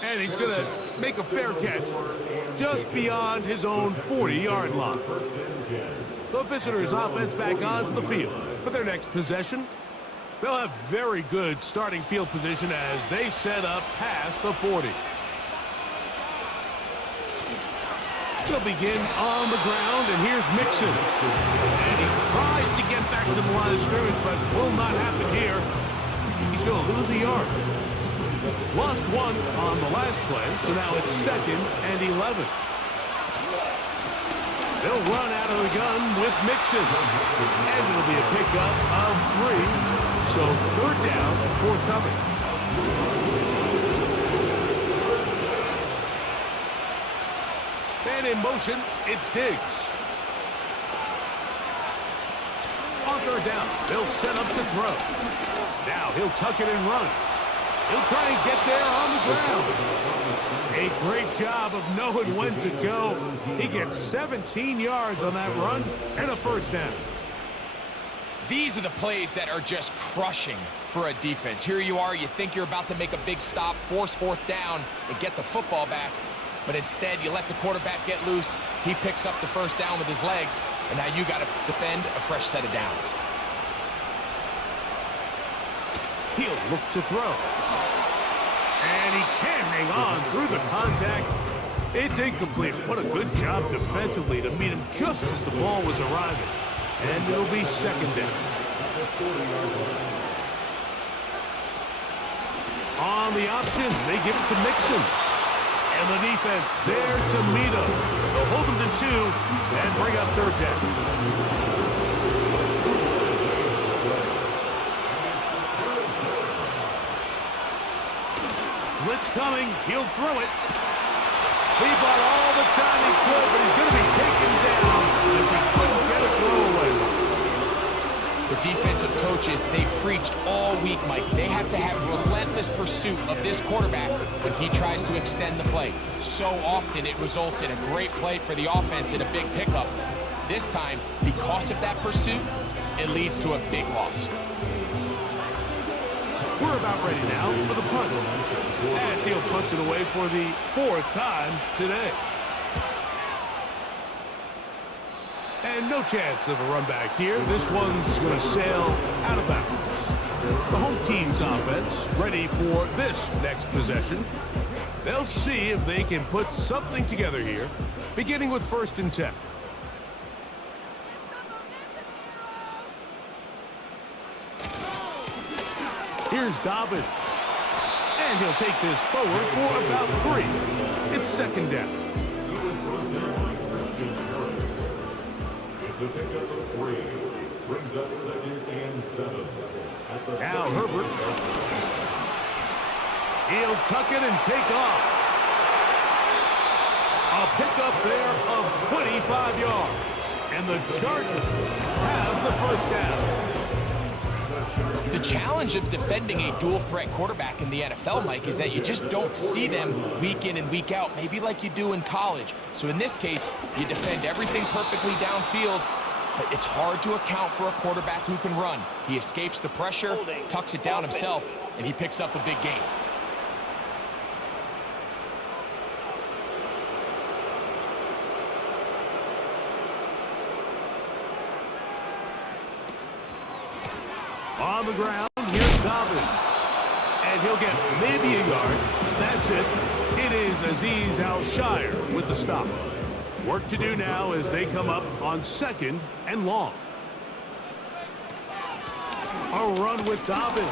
And he's going to make a fair catch just beyond his own 40-yard line. The visitors' offense back onto the field for their next possession. They'll have very good starting field position as they set up past the 40. They'll begin on the ground, and here's Mixon. And he tries to get back to the line of scrimmage, but will not happen here. He's going to lose a yard. Lost 1 on the last play, so now it's 2nd and 11. They'll run out of the gun with Mixon. And it'll be a pickup of 3. So 3rd down, forthcoming. And in motion, it's Diggs. On 3rd down, they'll set up to throw. Now he'll tuck it and run. He'll try and get there on the ground. A great job of knowing when to go. He gets 17 yards on that run and a 1st down. These are the plays that are just crushing for a defense. Here you are, you think you're about to make a big stop, force 4th down, and get the football back. But instead, you let the quarterback get loose. He picks up the 1st down with his legs, and now you got to defend a fresh set of downs. He'll look to throw. And he can't hang on through the contact. It's incomplete. What a good job defensively to meet him just as the ball was arriving. And it'll be 2nd down. On the option, they give it to Mixon. And the defense there to meet him. They'll hold him to 2 and bring up 3rd down. Blitz coming. He'll throw it. He bought all the time he could, but he's going to be taken down as he couldn't get a throw away. The defensive coaches, they preached all week, Mike. They have to have relentless pursuit of this quarterback when he tries to extend the play. So often it results in a great play for the offense and a big pickup. This time, because of that pursuit, it leads to a big loss. We're about ready now for the punt, as he'll punt it away for the 4th time today. And no chance of a run back here. This one's going to sail out of bounds. The home team's offense ready for this next possession. They'll see if they can put something together here, beginning with 1st and 10. Here's Dobbins. And he'll take this forward for about 3. It's 2nd down. It's a pickup of 3. Brings up 2nd and 7. Now Herbert. He'll tuck it and take off. A pickup there of 25 yards. And the Chargers have the 1st down. The challenge of defending a dual-threat quarterback in the NFL, Mike, is that you just don't see them week in and week out, maybe like you do in college. So in this case, you defend everything perfectly downfield, but it's hard to account for a quarterback who can run. He escapes the pressure, tucks it down himself, and he picks up a big gain. On the ground, here's Dobbins. And he'll get maybe a yard. That's it. It is Azeez Al-Shire with the stop. Work to do now as they come up on 2nd and long. A run with Dobbins.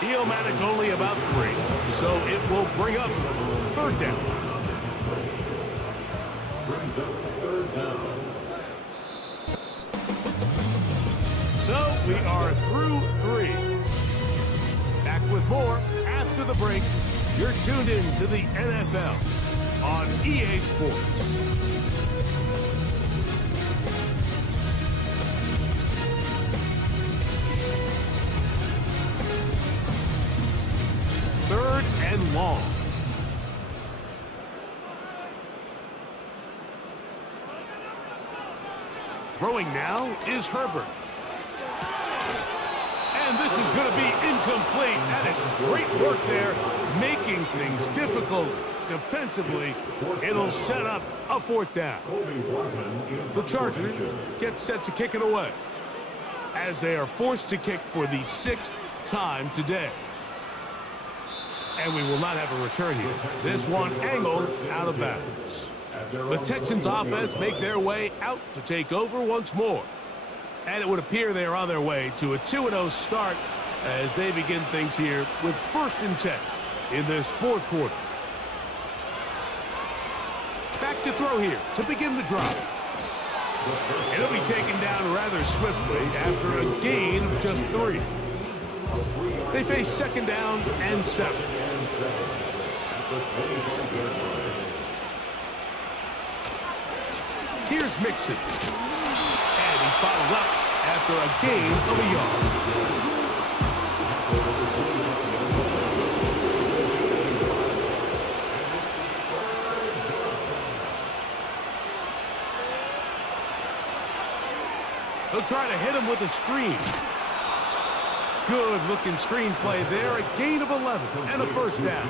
He'll manage only about 3, so it will bring up 3rd down. Brings up 3rd down. So we are through 3. Back with more after the break. You're tuned in to the NFL on EA Sports. long. Throwing now is Herbert. And this is going to be incomplete. That is great work there, making things difficult defensively. It'll set up a 4th down. The Chargers get set to kick it away, as they are forced to kick for the 6th time today. And we will not have a return here. This one angled out of bounds. The Texans offense make their way out to take over once more. And it would appear they are on their way to a 2-0 start as they begin things here with 1st and 10 in this 4th quarter. Back to throw here to begin the drive. It'll be taken down rather swiftly after a gain of just 3. They face 2nd down and 7. Here's Mixon. And he's bottled up after a gain of a yard. They'll try to hit him with a screen. Good-looking screen play there. A gain of 11 and a 1st down.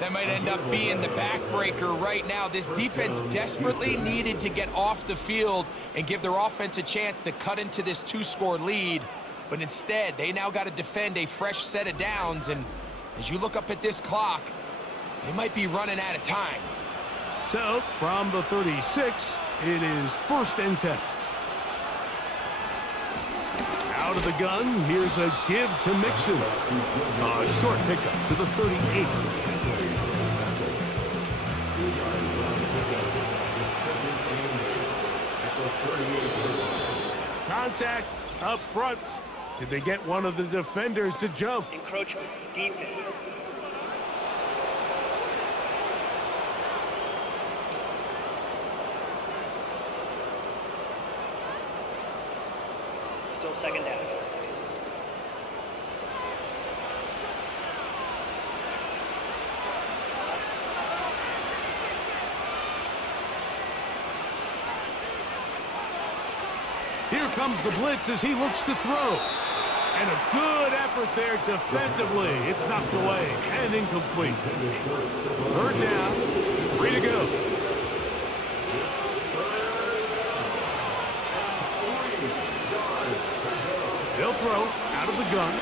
That might end up being the backbreaker right now. This defense desperately needed to get off the field and give their offense a chance to cut into this 2-score lead. But instead, they now got to defend a fresh set of downs. And as you look up at this clock, they might be running out of time. So, from the 36, it is 1st and 10. Out of the gun, here's a give to Mixon. A short pickup to the 38. Contact up front. Did they get one of the defenders to jump? Encroachment, defense. Still 2nd down. Here comes the blitz as he looks to throw. And a good effort there defensively. It's knocked away and incomplete. 3rd down, 3 to go. He'll throw out of the gun.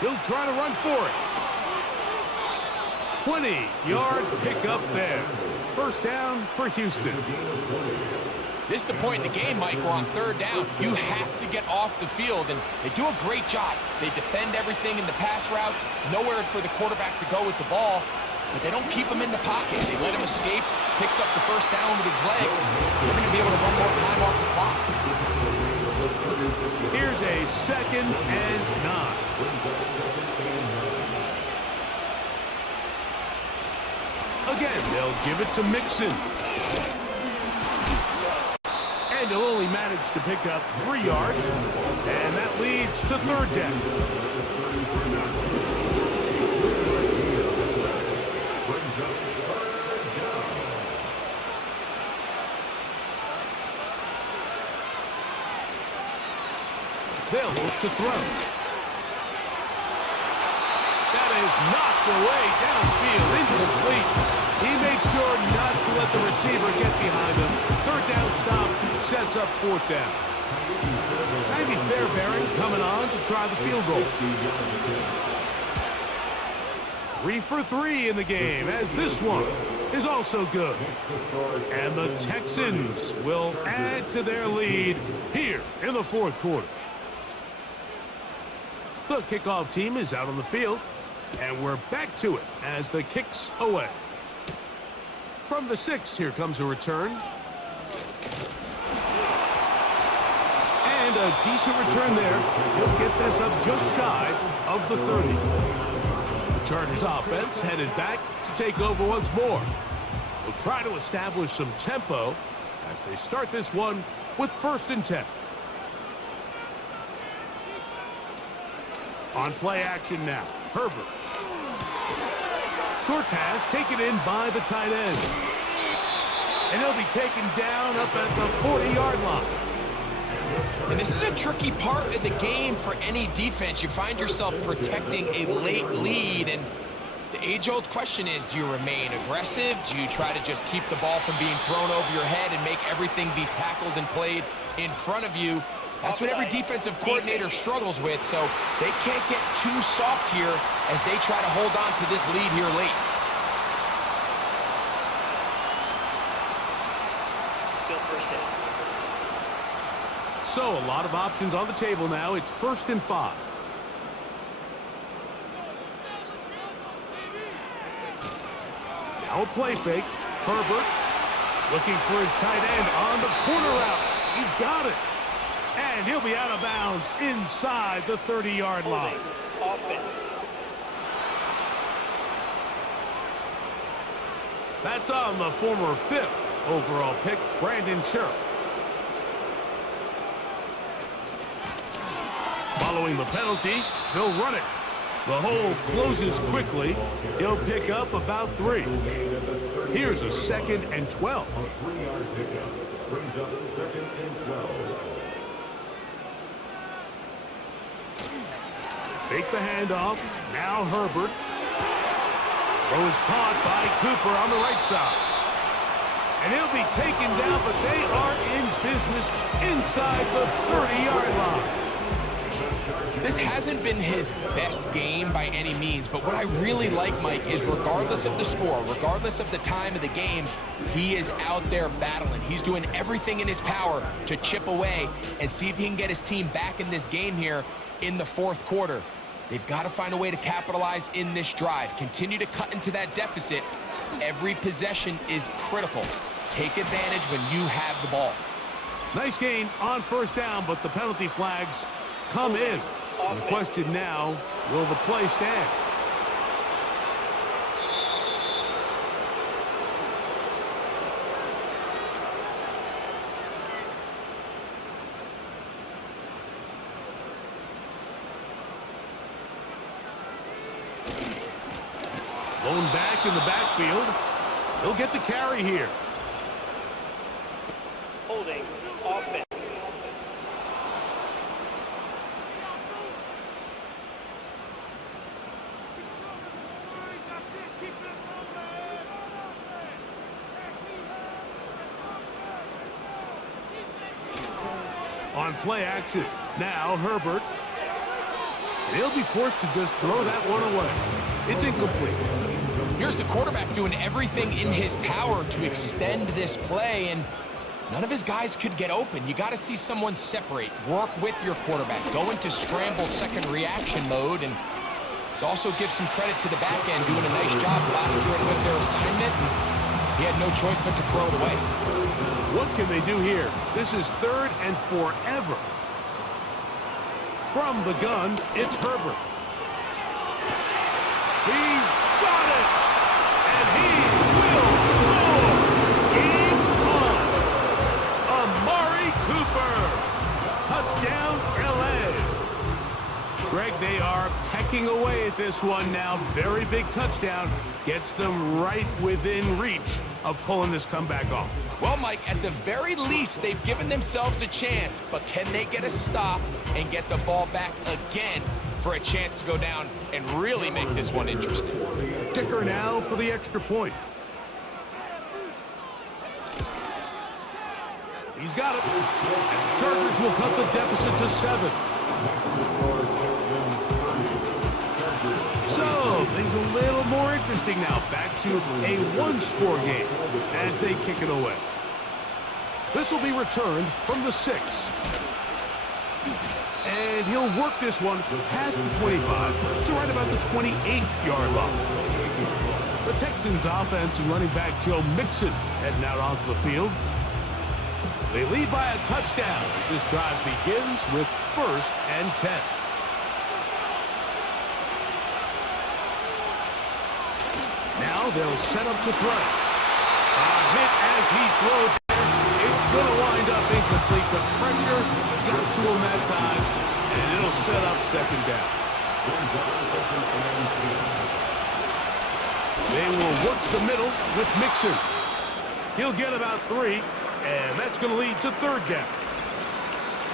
He'll try to run for it. 20-yard pickup there. 1st down for Houston. This is the point in the game, Mike, where on 3rd down, you have to get off the field, and they do a great job. They defend everything in the pass routes, nowhere for the quarterback to go with the ball, but they don't keep him in the pocket. They let him escape, picks up the 1st down with his legs. They're going to be able to run more time off the clock. Here's a 2nd and 9. Again, they'll give it to Mixon. And he'll only manage to pick up 3 yards, and that leads to 3rd down. They'll look to throw. That is knocked away downfield, incomplete. He made sure not to let the receiver get behind him. 3rd down stop sets up 4th down. Maybe Fairbairn coming on to try the field goal. 3 for 3 in the game, as this one is also good. And the Texans will add to their lead here in the 4th quarter. The kickoff team is out on the field, and we're back to it as the kick's away. From the 6, here comes a return. And a decent return there. He'll get this up just shy of the 30. The Chargers offense headed back to take over once more. They'll try to establish some tempo as they start this one with 1st and 10. On play action now. Herbert. Short pass taken in by the tight end. And he'll be taken down up at the 40-yard line. And this is a tricky part of the game for any defense. You find yourself protecting a late lead, and the age-old question is, do you remain aggressive? Do you try to just keep the ball from being thrown over your head and make everything be tackled and played in front of you? That's what every defensive coordinator struggles with, so they can't get too soft here as they try to hold on to this lead here late. Still first down. So a lot of options on the table now. It's 1st and 5. Now a play fake. Herbert looking for his tight end on the corner route. He's got it. And he'll be out of bounds inside the 30-yard line. Offense. That's on the former 5th overall pick, Brandon Scherf. Following the penalty, he'll run it. The hole closes quickly. He'll pick up about 3. Here's a 2nd and 12. A 3-yard pickup brings up 2nd and 12. Fake the handoff. Now Herbert. Throw is caught by Cooper on the right side. And he'll be taken down, but they are in business inside the 30-yard line. This hasn't been his best game by any means, but what I really like, Mike, is regardless of the score, regardless of the time of the game, he is out there battling. He's doing everything in his power to chip away and see if he can get his team back in this game here in the 4th quarter. They've got to find a way to capitalize in this drive. Continue to cut into that deficit. Every possession is critical. Take advantage when you have the ball. Nice gain on 1st down, but the penalty flags come in. And the question now, will the play stand? Blown back in the backfield. He'll get the carry here. Holding. Offense. On play action. Now Herbert. He'll be forced to just throw that one away. It's incomplete. Here's the quarterback doing everything in his power to extend this play, and none of his guys could get open. You got to see someone separate, work with your quarterback, go into scramble second reaction mode, and also give some credit to the back end doing a nice job plastering with their assignment. He had no choice but to throw it away. What can they do here? This is 3rd and forever. From the gun, it's Herbert. He's got it! And he will score! Game on! Amari Cooper! Touchdown, LA! Greg, they are pecking away at this one now. Very big touchdown. Gets them right within reach of pulling this comeback off. Well, Mike, at the very least, they've given themselves a chance, but can they get a stop and get the ball back again for a chance to go down and really make this one interesting? Kicker now for the extra point. He's got it. And the Chargers will cut the deficit to 7. So, things a little more interesting now. Back to a 1-score game as they kick it away. This will be returned from the 6. And he'll work this one past the 25 to right about the 28-yard line. The Texans offense and running back Joe Mixon heading out onto the field. They lead by a touchdown as this drive begins with 1st and 10. Now they'll set up to throw. A hit as he throws there. It's going to wind up incomplete. The pressure got to him that time, and it'll set up 2nd down. They will work the middle with Mixon. He'll get about 3, and that's going to lead to third down.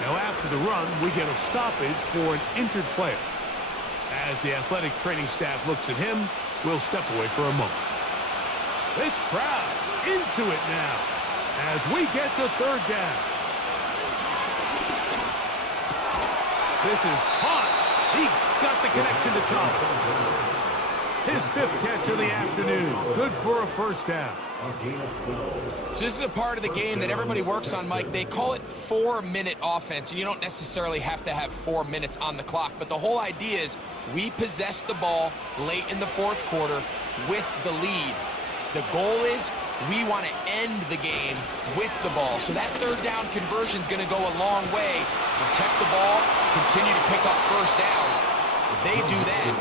Now after the run, we get a stoppage for an injured player. As the athletic training staff looks at him, we'll step away for a moment. This crowd into it now as we get to third down. This is caught. He got the connection to Collins. His 5th catch of the afternoon. Good for a first down. So this is a part of the game that everybody works on, Mike. They call it 4-minute offense, and you don't necessarily have to have 4 minutes on the clock. But the whole idea is we possess the ball late in the 4th quarter with the lead. The goal is we want to end the game with the ball. So that third down conversion is going to go a long way. Protect the ball, continue to pick up first downs. If they do that,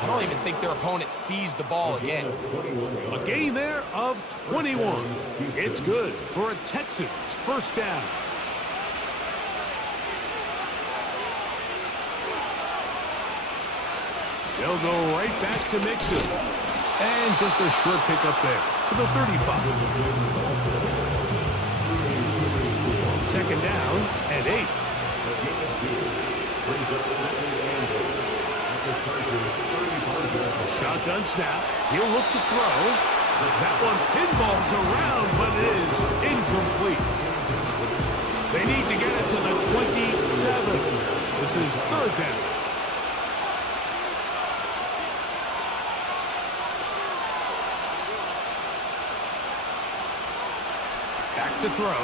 I don't even think their opponent sees the ball again. A gain there of 21. It's good for a Texans first down. They'll go right back to Mixon. And just a short pickup there to the 35. Second down and 8. Shotgun snap. He'll look to throw. That one pinballs around, but it is incomplete. They need to get it to the 27. This is third down. Back to throw.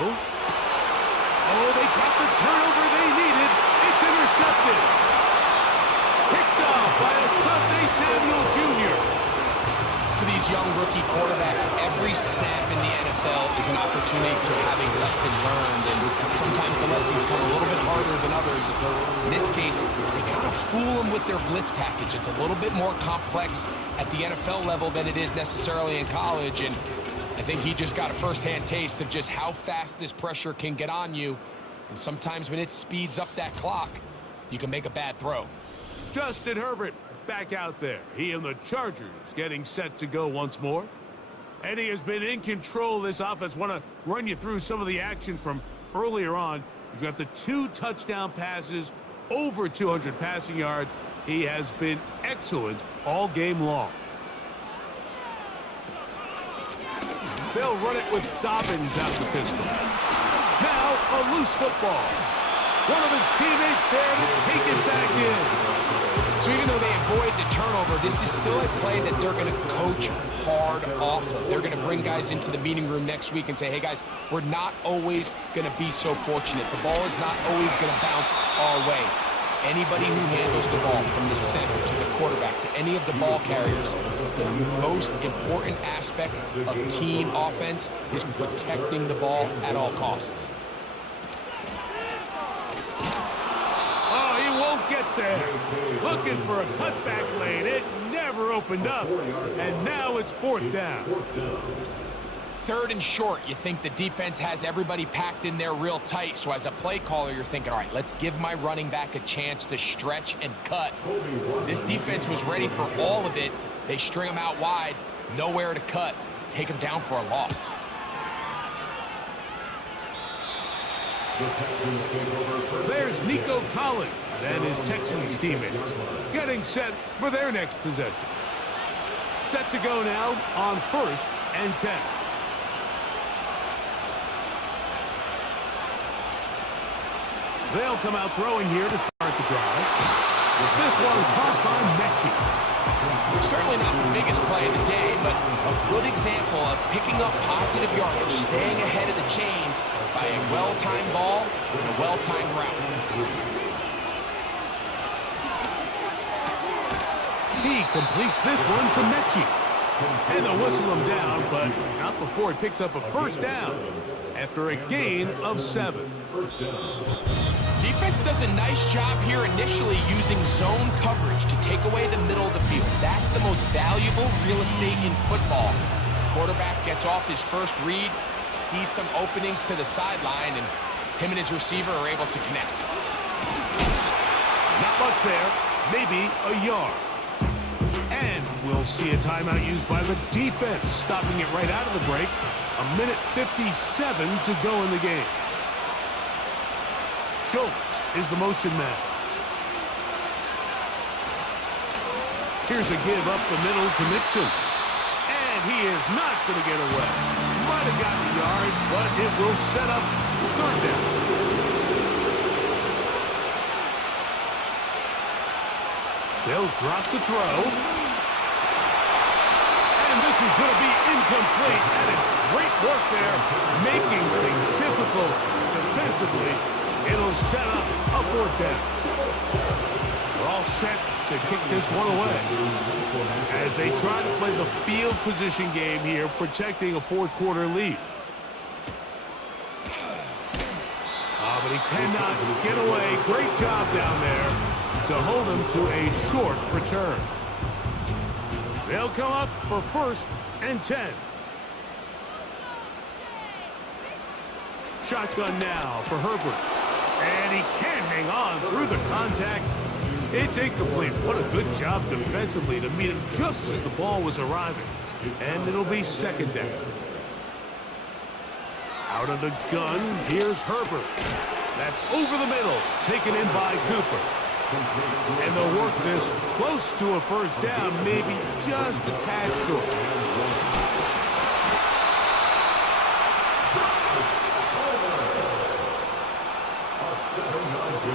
Oh, they got the turnover they needed. It's intercepted. Picked off by Asante Samuel Jr. For these young rookie quarterbacks, every snap in the NFL is an opportunity to have a lesson learned, and sometimes the lessons come a little bit harder than others. In this case, they kind of fool them with their blitz package. It's a little bit more complex at the NFL level than it is necessarily in college, and I think he just got a first-hand taste of just how fast this pressure can get on you, and sometimes when it speeds up that clock, you can make a bad throw. Justin Herbert back out there. He and the Chargers getting set to go once more. And he has been in control of this offense. Want to run you through some of the action from earlier on. He's got the 2 touchdown passes, over 200 passing yards. He has been excellent all game long. They'll run it with Dobbins out the pistol. Now a loose football. One of his teammates there to take it back in. So even though they avoid the turnover, this is still a play that they're going to coach hard off of. They're going to bring guys into the meeting room next week and say, hey guys, we're not always going to be so fortunate. The ball is not always going to bounce our way. Anybody who handles the ball from the center to the quarterback to any of the ball carriers, the most important aspect of team offense is protecting the ball at all costs. Oh, he won't get there. Looking for a cutback lane. It never opened up. And now it's fourth down. Third and short, you think the defense has everybody packed in there real tight. So as a play caller, you're thinking, all right, let's give my running back a chance to stretch and cut. This defense was ready for all of it. They string them out wide, nowhere to cut, take them down for a loss. There's Nico Collins and his Texans teammates getting set for their next possession. Set to go now on 1st and 10. They'll come out throwing here to start the drive. This one caught by Mechie. Certainly not the biggest play of the day, but a good example of picking up positive yardage, staying ahead of the chains by a well-timed ball and a well-timed route. He completes this one to Mechie. And they'll whistle him down, but not before he picks up a first down after a gain of 7. Defense does a nice job here initially using zone coverage to take away the middle of the field. That's the most valuable real estate in football. Quarterback gets off his first read, sees some openings to the sideline, and him and his receiver are able to connect. Not much there. maybe a yard. And we'll see a timeout used by the defense, stopping it right out of the break. 1:57 to go in the game. Schultz is the motion man. Here's a give up the middle to Mixon. And he is not going to get away. Might have gotten a yard, but it will set up third down. They'll drop to throw. And this is going to be incomplete. And it's great work there, making things difficult defensively. It'll set up a fourth down. We're all set to kick this one away as they try to play the field position game here, protecting a fourth quarter lead. But he cannot get away. Great job down there to hold him to a short return. They'll come up for 1st and 10. Shotgun now for Herbert. And he can't hang on through the contact. It's incomplete. What a good job defensively to meet him just as the ball was arriving. And it'll be 2nd down. Out of the gun, here's Herbert. That's over the middle, taken in by Cooper. And they'll work this close to a 1st down, maybe just a tad short.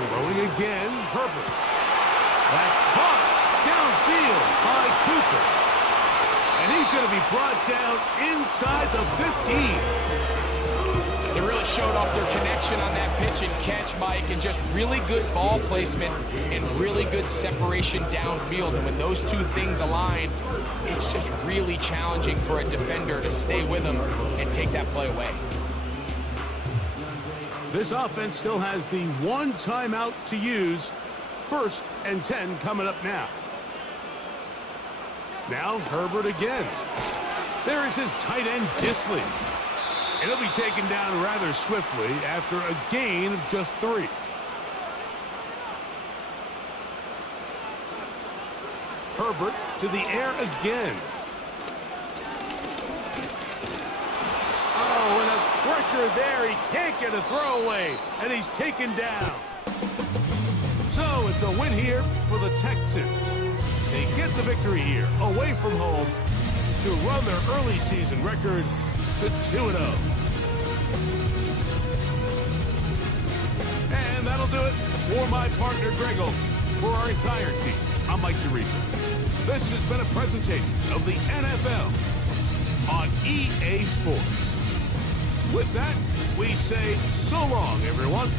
Throwing again, Herbert. That's caught downfield by Cooper. And he's going to be brought down inside the 15. They really showed off their connection on that pitch and catch, Mike, and just really good ball placement and really good separation downfield. And when those two things align, it's just really challenging for a defender to stay with them and take that play away. This offense still has the one timeout to use. 1st and 10 coming up now. Now Herbert again. There is his tight end Disley. And he'll be taken down rather swiftly after a gain of just 3. Herbert to the air again. Oh, and a pressure there. He can't get a throwaway, and he's taken down. So it's a win here for the Texans. They get the victory here, away from home, to run their early season record to 2-0. And that'll do it for my partner, Greg Olson. For our entire team, I'm Mike Chirico. This has been a presentation of the NFL on EA Sports. With that, we say so long, everyone.